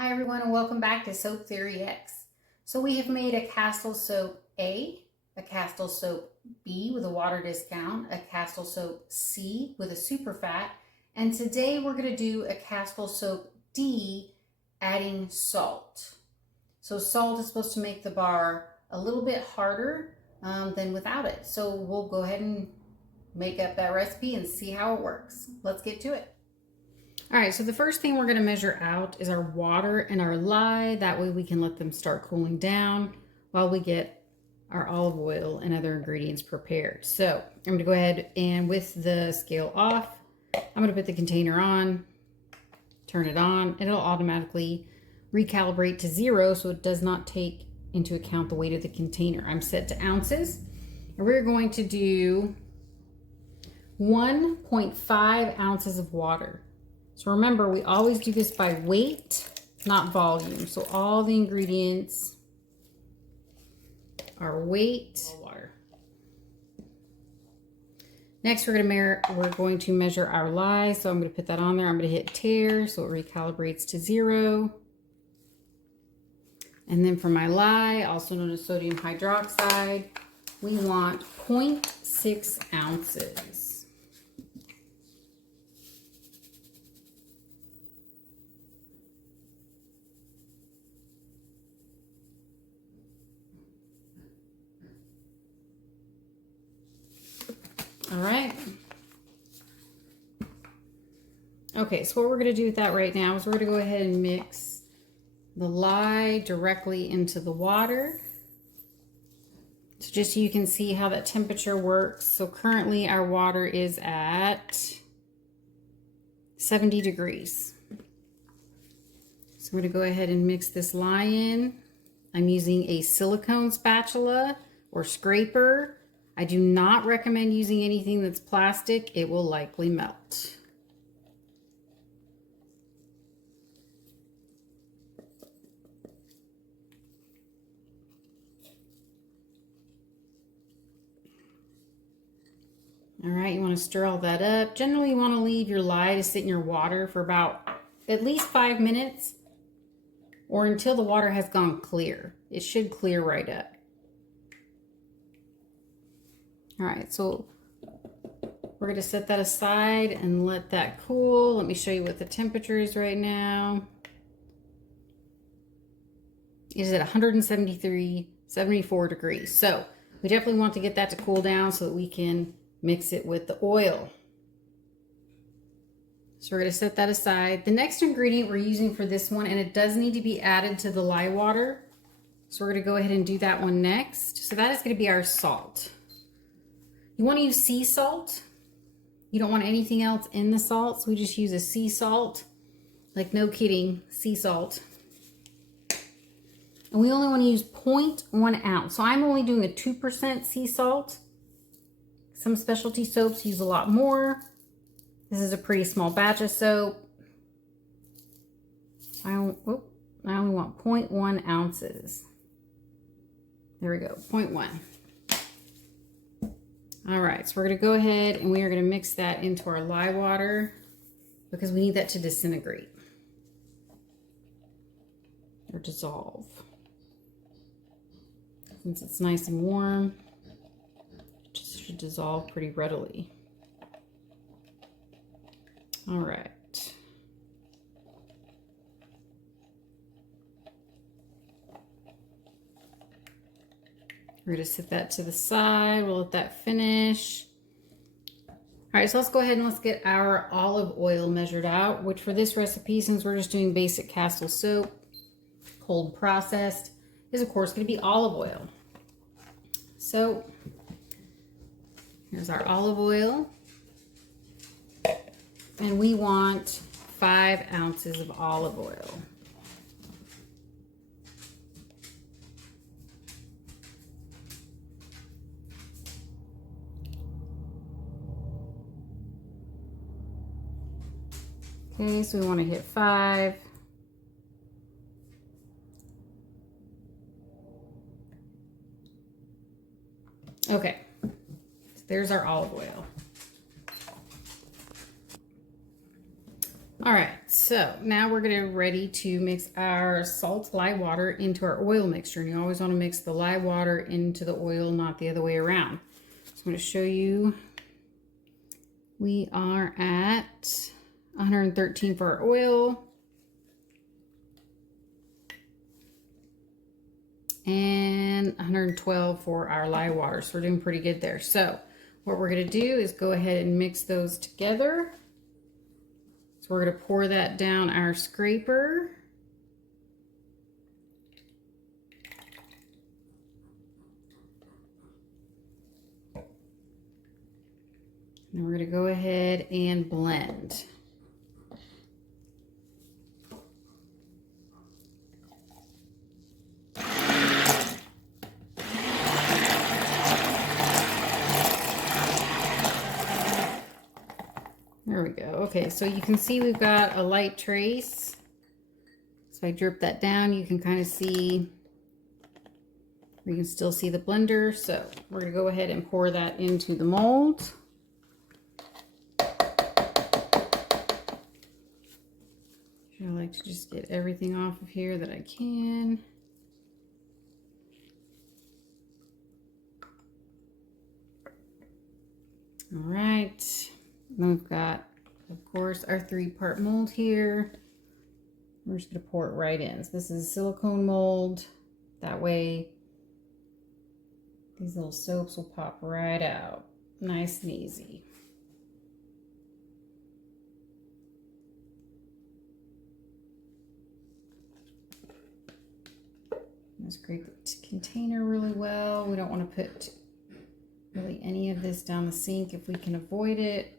Hi everyone and welcome back to Soap Theory X. So we have made a Castile Soap A, a Castile Soap B with a water discount, a Castile Soap C with a super fat, and today we're going to do a Castile Soap D adding salt. So salt is supposed to make the bar a little bit harder than without it. So we'll go ahead and make up that recipe and see how it works. Let's get to it. All right, so the first thing we're going to measure out is our water and our lye. That way we can let them start cooling down while we get our olive oil and other ingredients prepared. So I'm going to go ahead and with the scale off, I'm going to put the container on, turn it on, and it'll automatically recalibrate to 0 so it does not take into account the weight of the container. I'm set to ounces, and we're going to do 1.5 ounces of water. So remember, we always do this by weight, not volume. So all the ingredients are weight, water. Next, we're going to measure our lye. So I'm going to put that on there. I'm going to hit tare so it recalibrates to 0. And then for my lye, also known as sodium hydroxide, we want 0.6 ounces. All right. Okay, so what we're going to do with that right now is we're going to go ahead and mix the lye directly into the water. So just so you can see how that temperature works. So currently our water is at 70 degrees. So I'm going to go ahead and mix this lye in. I'm using a silicone spatula or scraper. I do not recommend using anything that's plastic. It will likely melt. All right, you want to stir all that up. Generally, you want to leave your lye to sit in your water for about at least 5 minutes or until the water has gone clear. It should clear right up. All right, so we're going to set that aside and let that cool. Let me show you what the temperature is right now. It is at 173, 74 degrees. So we definitely want to get that to cool down so that we can mix it with the oil. So we're going to set that aside. The next ingredient we're using for this one, and it does need to be added to the lye water. So we're going to go ahead and do that one next. So that is going to be our salt. You want to use sea salt. You don't want anything else in the salt, so we just use a sea salt. Like, no kidding, sea salt. And we only want to use 0.1 ounce. So I'm only doing a 2% sea salt. Some specialty soaps use a lot more. This is a pretty small batch of soap. I only want 0.1 ounces. There we go, 0.1. All right, so we're going to go ahead and we are going to mix that into our lye water because we need that to disintegrate or dissolve. Since it's nice and warm, it just should dissolve pretty readily. All right. We're going to set that to the side. We'll let that finish. All right, so let's go ahead and let's get our olive oil measured out, which for this recipe, since we're just doing basic Castile soap, cold processed, is of course going to be olive oil. So here's our olive oil. And we want 5 ounces of olive oil. Okay, so we want to hit 5. Okay, so there's our olive oil. All right, so now we're gonna ready to mix our salt lye water into our oil mixture. And you always wanna mix the lye water into the oil, not the other way around. So I'm gonna show you, we are at 113 for our oil. And 112 for our lye water. So we're doing pretty good there. So what we're gonna do is go ahead and mix those together. So we're gonna pour that down our scraper. And we're gonna go ahead and blend. There we go. Okay, so you can see we've got a light trace. So I drip that down, you can kind of see, you can still see the blender. So we're gonna go ahead and pour that into the mold. I like to just get everything off of here that I can. All right, then we've got, of course, our 3-part mold here. We're just gonna pour it right in. So this is a silicone mold. That way, these little soaps will pop right out. Nice and easy. Let's scrape the container really well. We don't want to put really any of this down the sink if we can avoid it.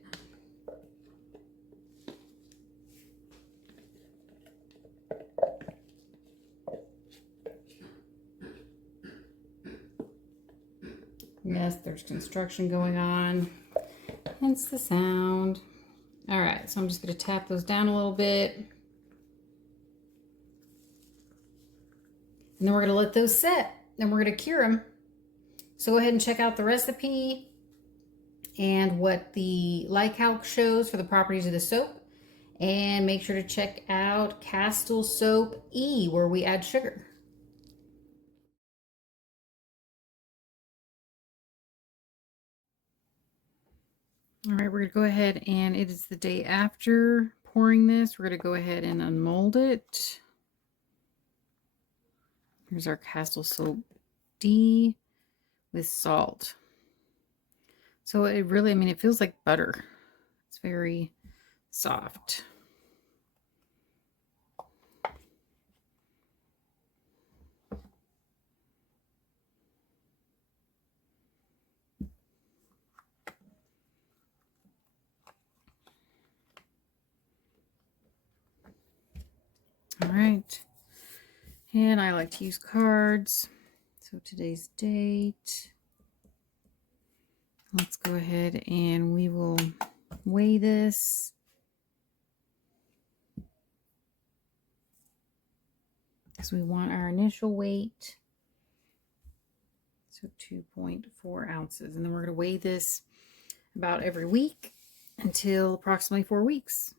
Yes, there's construction going on, hence the sound. All right, so I'm just going to tap those down a little bit. And then we're going to let those set. Then we're going to cure them. So go ahead and check out the recipe and what the lye calc shows for the properties of the soap. And make sure to check out Castile Soap E, where we add sugar. All right, we're gonna go ahead, and it is the day after pouring this. We're gonna go ahead and unmold it. Here's our Castile Soap D with salt. So it really, I mean, it feels like butter. It's very soft. All right. And I like to use cards. So today's date. Let's go ahead and we will weigh this. Because we want our initial weight. So 2.4 ounces. And then we're going to weigh this about every week until approximately 4 weeks.